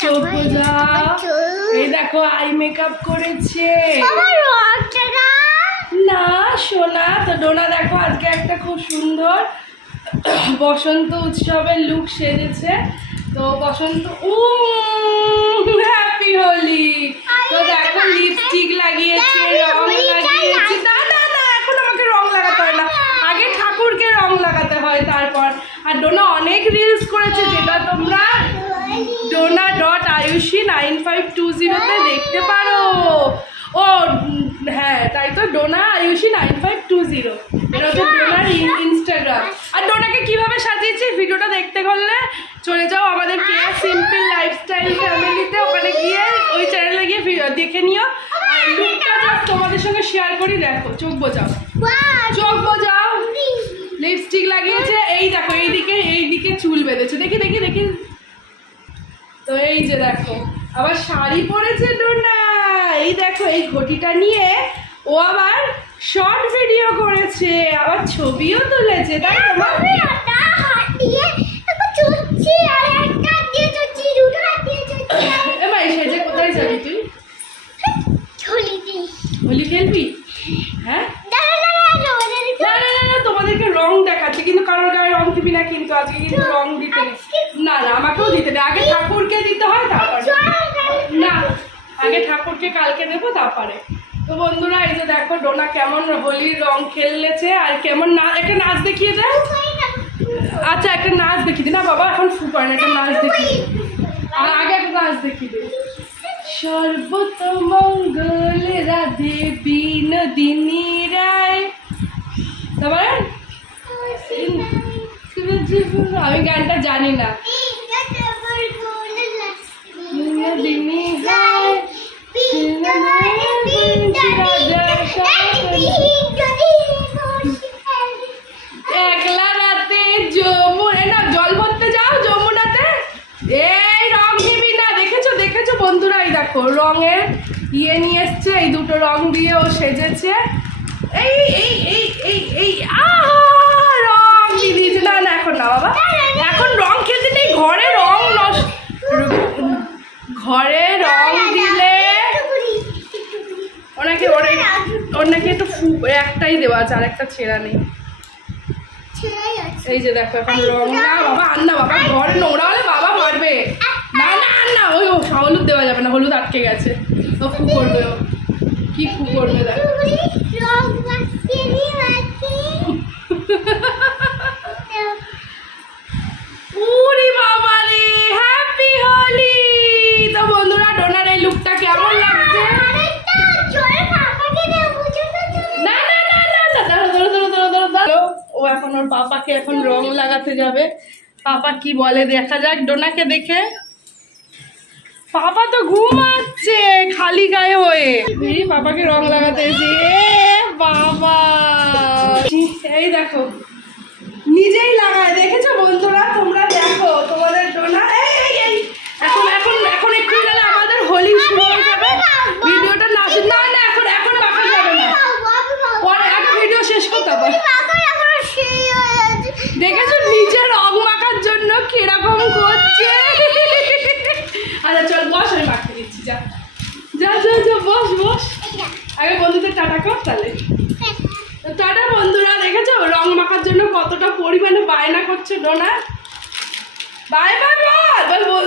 চোখ বোঝাও। এই দেখো আই মেকআপ করেছে না সোনা। তো ডোনা দেখো আজকে একটা খুব সুন্দর বসন্ত উৎসবের লুক সেজেছে। তো বসন্ত হ্যাপি হোলি। তো দেখো লিপস্টিক লাগিয়েছে, রং লাগিয়েছে। না না না, এখন আমাকে রং লাগাতে হয় না, আগে ঠাকুরকে রং লাগাতে হয় তারপর। আর ডোনা অনেক রিলস করেছে, যেটা তোমরা dona.ayushi9520 দেখতে পারো। ও হ্যাঁ, তাই তো, dona.ayushi9520 এটা হচ্ছে ডোনার ইনস্টাগ্রাম। আর ডোনাকে কিভাবে সাজিয়েছি ভিডিওটা দেখতে করলে চলে যাও আমাদের কেয়া সিম্পল লাইফস্টাইল ফ্যামিলিতে, ওখানে গিয়ে ওই চ্যানেলে গিয়ে দেখে নিও। আর লুকটা জাস্ট তোমাদের সঙ্গে শেয়ার করি। দেখো চোখ বোঝাও, চোখ বোঝাও। লিপস্টিক লাগিয়েছে, এই দেখো এইদিকে চুল বেঁধেছে, দেখি দেখি দেখি। তো এই যে দেখো আবার শাড়ি পরেছে ডোনা। এই দেখো এই ঘটিটা নিয়ে ও আবার শর্ট ভিডিও করেছে, আবার ছবিও তুলেছে। তাই এবার সেজে কোথায় যাবি তুই? হোলি খেলবি? হ্যাঁ তোমাদেরকে রং দেখাচ্ছে, কিন্তু কারোর গায়ে রং দিবি না কিন্তু আজকে, কিন্তু রং দিতে না না, আমাকেও দিতে নেই। আগে ঠাকুরকে দিতে হয় তারপরে, না আগে ঠাকুরকে কালকে দেবো তারপরে। তো বন্ধুরা এই যে দেখো ডোনা কেমন হোলির রং খেলেছে আর কেমন না। একটা নাচ দেখিয়ে দেয়। আচ্ছা একটা নাচ দেখিয়ে দি না বাবা, এখন ফু করে না, একটা নাচ দেখিয়ে আর আগে একটা নাচ দেখিয়ে দে। সর্বতমঙ্গল রাধে বিনোদিনী রায়। তারপরে আমি গানটা জানি না। একলা রাতে যমুনা, না জল ভরতে যাও যমুনাতে, এই রং নিবি না। দেখেছো দেখেছো বন্ধুরা, এই দেখো রঙের ইয়ে নিয়ে এসছে, এই দুটো রং দিয়ে ও সেজেছে। এই এই এই এই এই রং দিয়ে দিয়েছে। না না এখন না বাবা, এখন রং খেলতে নেই, ঘরে রং ঘরে রং দিলে ওনাকে ওর নাকি একটু একটাই দেওয়া আছে, আর একটা ছেঁড়া নেই। এই যে দেখো এখন রং। না বাবা আন না বাবা, ঘরে নোংরা হলে বাবা মারবে। না না আন না, ওই হলুদ দেওয়া যাবে না, হলুদ আটকে গেছে। ও ফু করবে, ও কি ফু করবে দেখো। উরি বাবা রে, হ্যাপি হোলি। তো বন্ধুরা ডোনার এই লুকটা কেমন লাগছে? না না না না না, ও এখন ওর পাপাকে এখন রং লাগাতে যাবে। পাপা কি বলে দেখা যাক ডোনাকে দেখে। পাপা তো ঘুমাচ্ছে খালি গায়ে হয়ে। পাপাকে রং লাগাতে এসে বাবা, এই দেখো নিজেই লাগায়। দেখেছো বন্ধুরা, তোমরা দেখো তোমাদের ডোনা। এই এখন এখন এখন একটু গেলে আমাদের হোলি শুরু হয়ে যাবে। ভিডিওটা না না না এখন এখন মাখা যাবে না, পরে আগে ভিডিও শেষ করতে হবে। দেখেছো নিজে রং মাখার জন্য কিরকম করছে। আচ্ছা চল বস, আমি মাখতে দিচ্ছি। যা যা যা যা বস বস, আগে বন্ধুদের টাটা কর তাহলে। টাটা বন্ধুরা, দেখেছো রং মাখার জন্য কতটা পরিমাণে বায়না করছে ডোনা। বাই বাই বল বল।